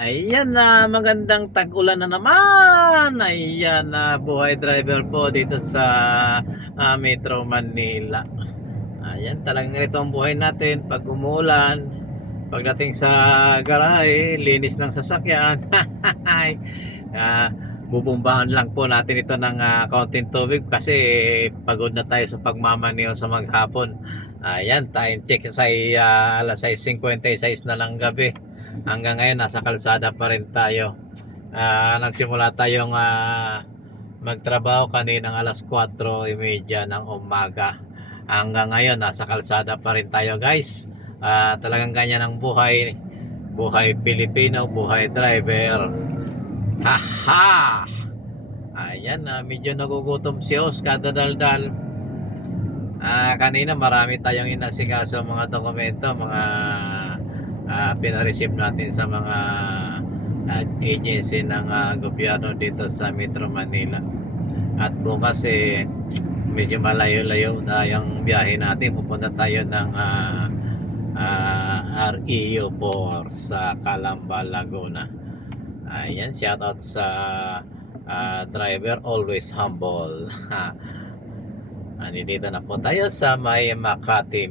Ayan na, magandang tag-ulan na naman. Ayan na, buhay driver po dito sa Metro Manila. Ayan, talagang ito ang buhay natin pag umulan. Pagdating sa garahe, linis ng sasakyan. ah, Bubumbahan lang po natin ito ng kaunting tubig kasi pagod na tayo sa pagmamaneho sa maghapon. Ayan, time check sa alas 6:56 na lang gabi. Hanggang ngayon nasa kalsada pa rin tayo. Nagsimula tayong magtrabaho kaninang alas 4:30 ng umaga. Hanggang ngayon nasa kalsada pa rin tayo, guys. Talagang ganyan ang buhay. Buhay Pilipino, buhay driver. Haha! Ayan, medyo nagugutom si Os kada daldal. Kanina marami tayong inasikaso mga dokumento, mga pinareceive natin sa mga agency ng gobyerno dito sa Metro Manila. At bukas medyo malayo-layo na yung biyahe natin. Pupunta tayo ng REO4 sa Calamba, Laguna. Ayan, shoutout sa driver, always humble. Dito na po tayo sa may Makati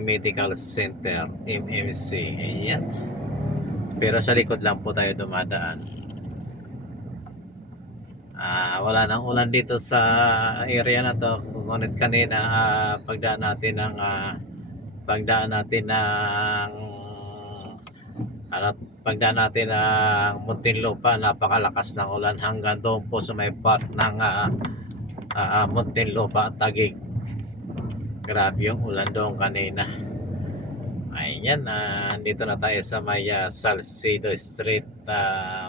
Medical Center, MMC. Ayan. Pero sa likod lang po tayo dumadaan. Wala nang ulan dito sa area na to. Ngunit kanina pagdaan natin ng ano, pagdaan natin ng Muntinlupa, napakalakas ng ulan hanggang doon po sa may part ng Muntinlupa at Taguig. Grabe yung ulan doon kanina. Ayan, dito na tayo sa may Salcedo Street,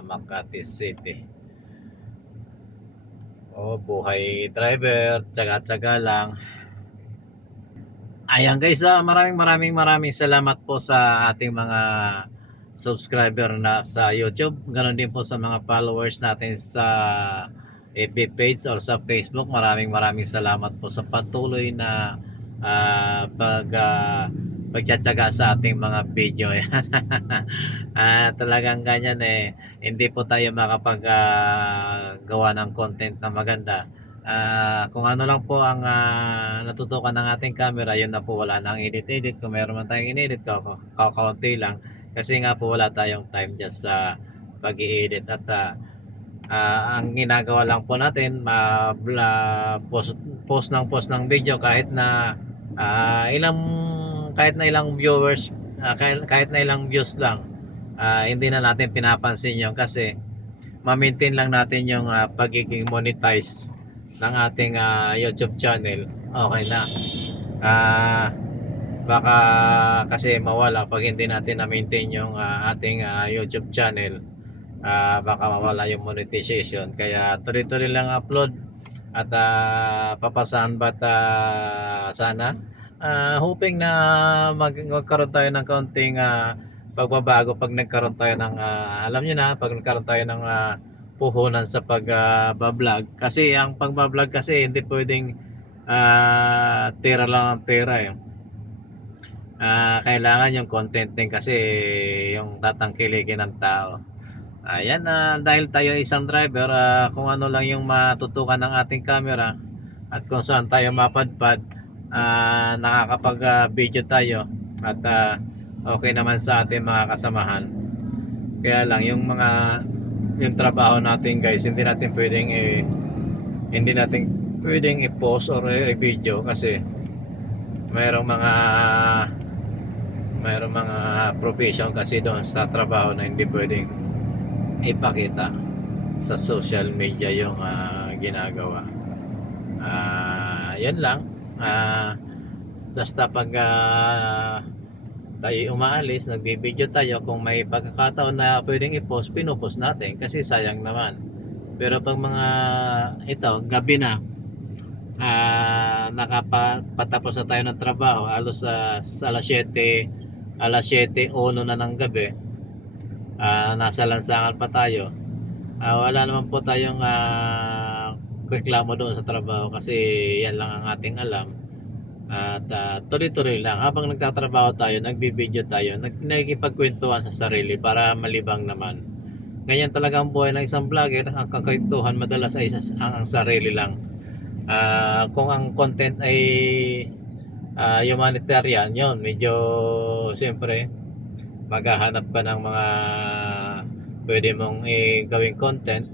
Makati City. Buhay driver, tsaga-tsaga lang. Ayan guys, maraming salamat po sa ating mga subscriber na sa YouTube. Ganon din po sa mga followers natin sa FB page or sa Facebook. Maraming salamat po sa patuloy na pagtsatsaga sa ating mga video. Talagang ganyan hindi po tayo makapag gawa ng content na maganda. Kung ano lang po ang natutukan ng ating camera, yun na po, wala nang edit. Kung meron man tayong inedit, kakaunti lang. Kasi nga po wala tayong time just sa pag-i-edit. At ang ginagawa lang po natin, post ng video kahit na ilang viewers, kahit na ilang views lang. Hindi na natin pinapansin yun kasi ma-maintain lang natin yung pagiging monetize ng ating YouTube channel. Okay na. Baka kasi mawala pag hindi natin na-maintain yung ating YouTube channel. Baka mawala yung monetization. Kaya tuloy-tuloy lang upload at papasahan ba't sana hoping na magkaroon tayo ng kaunting pagbabago pag nagkaroon tayo ng alam nyo na, pag nagkaroon tayo ng puhunan sa pag-vlog. Kasi ang pag-vlog kasi hindi pwedeng tira lang ang tira kailangan yung content din kasi yung tatangkilikin ng tao. Ayan, dahil tayo isang driver, kung ano lang yung matutukan ng ating camera at kung saan tayo mapadpad, nakakapag video tayo at okay naman sa ating mga kasamahan. Kaya lang yung trabaho natin guys, hindi natin pwedeng i-post or i-video kasi mayroong mga provision kasi doon sa trabaho na hindi pwedeng ipakita sa social media yung ginagawa. Yan lang. Basta pag tayo umaalis, nagbibideo tayo, kung may pagkakataon na pwedeng i-post, pinupost natin kasi sayang naman. Pero pag mga gabi na, nakapatapos na tayo ng trabaho, alos alas 7:01 na ng gabi, nasa lansangan pa tayo, wala naman po tayong reklamo doon sa trabaho kasi yan lang ang ating alam. At tuloy-tuloy lang habang nagtatrabaho tayo, nagbibideo tayo, nakikipagkwentuhan sa sarili para malibang naman. Ganyan talaga ang buhay ng isang vlogger. Ang kakwentuhan madalas ay ang sarili lang. Kung ang content ay humanitarian, yon medyo siyempre maghahanap ka ng mga pwede mong gawing content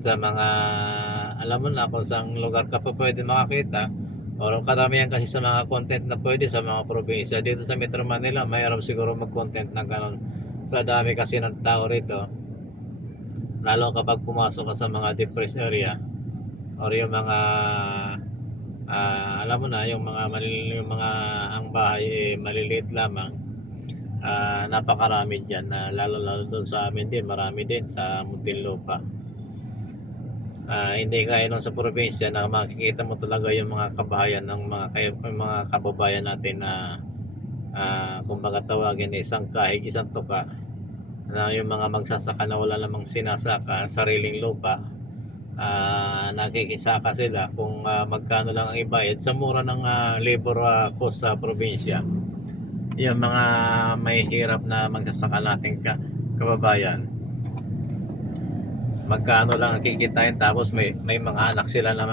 sa mga alam mo na kung saan lugar ka pa pwede makakita. O karamihan kasi sa mga content na pwede sa mga probinsya. Dito sa Metro Manila mahirap siguro mag-content ng ganun sa dami kasi ng tao rito, lalo kapag pumasok ka sa mga depressed area or yung mga alam mo na yung yung mga ang bahay maliliit lamang. Napakarami dyan na lalo doon sa amin din, marami din sa Muntinlupa. Hindi kaya nung sa probinsya na makikita mo talaga yung mga kabahayan ng mga kababayan natin na kumbaga tawagin isang kahig isang tuka, na yung mga magsasaka na wala namang sinasaka sariling lupa. Nakikisaka sila kung magkano lang ang ibayad sa mura ng labor cost sa probinsya. Yung mga may hirap na magsasaka nating kababayan, magkano lang ang kikitain, tapos may mga anak sila na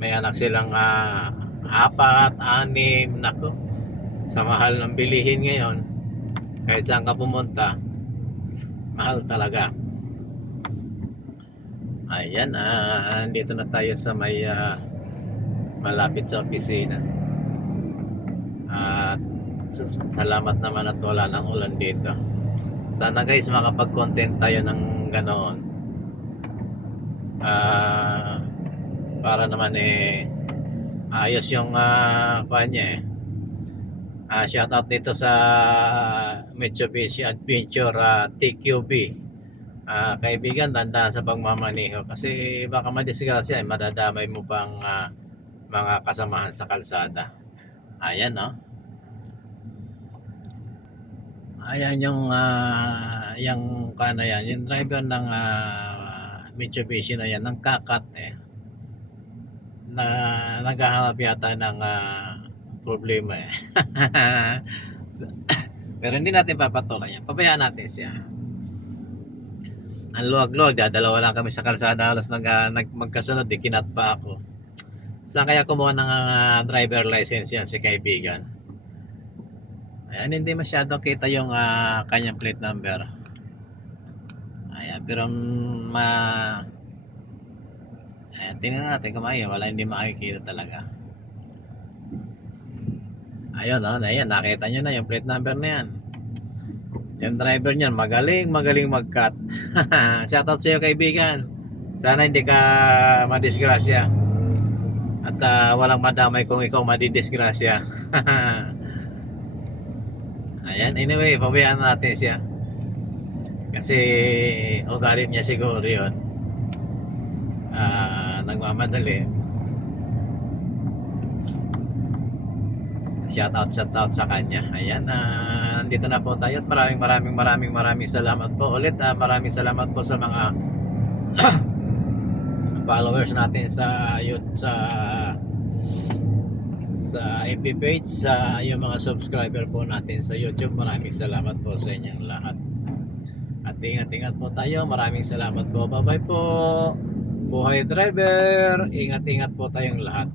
may anak silang 4, 6, nako, sa mahal ng bilihin ngayon kahit saan ka pumunta mahal talaga. Ayan, dito na tayo sa may malapit sa opisina. At salamat naman at wala nang ulan dito. Sana guys makapag-content tayo ng ganoon. Para naman ayos yung kanya shoutout dito sa Mitsubishi Adventure TQB. Kaibigan, tandaan sa pagmamaneho kasi baka madisgrasya, madadamay mo pang mga kasamahan sa kalsada. Ayan, no? Ayan yung kana yan, yung driver ng Mitsubishi na yan, ng kakat na naghahanap yata ng problema pero hindi natin papatuloy yan, pabayaan natin siya. Ang luwag-luwag, dalawa lang kami sa kalsada, halos magkasunod, kinat pa ako. Saan kaya kumuha ng driver license yan si kaibigan? Ayan, hindi masyado kita yung kanyang plate number. Ayan, pero ayan, tingnan natin kung wala, hindi makikita talaga. Ayun, ayan, nakita nyo na yung plate number na yan. Yung driver niyan magaling mag-cut. Shoutout sa iyo kaibigan, sana hindi ka madisgrasya at walang madamay kung ikaw madidisgrasya. Ayan, anyway, pabayaan natin siya kasi ugali niya siguro yun, nagmamadali. Shoutout sa kanya. Ayan, nandito na po tayo at maraming salamat po ulit. Maraming salamat po sa mga followers natin sa FB page, sa yung mga subscriber po natin sa YouTube. Maraming salamat po sa inyong lahat. At ingat po tayo. Maraming salamat po. Bye bye po. Buhay driver. Ingat po tayong lahat.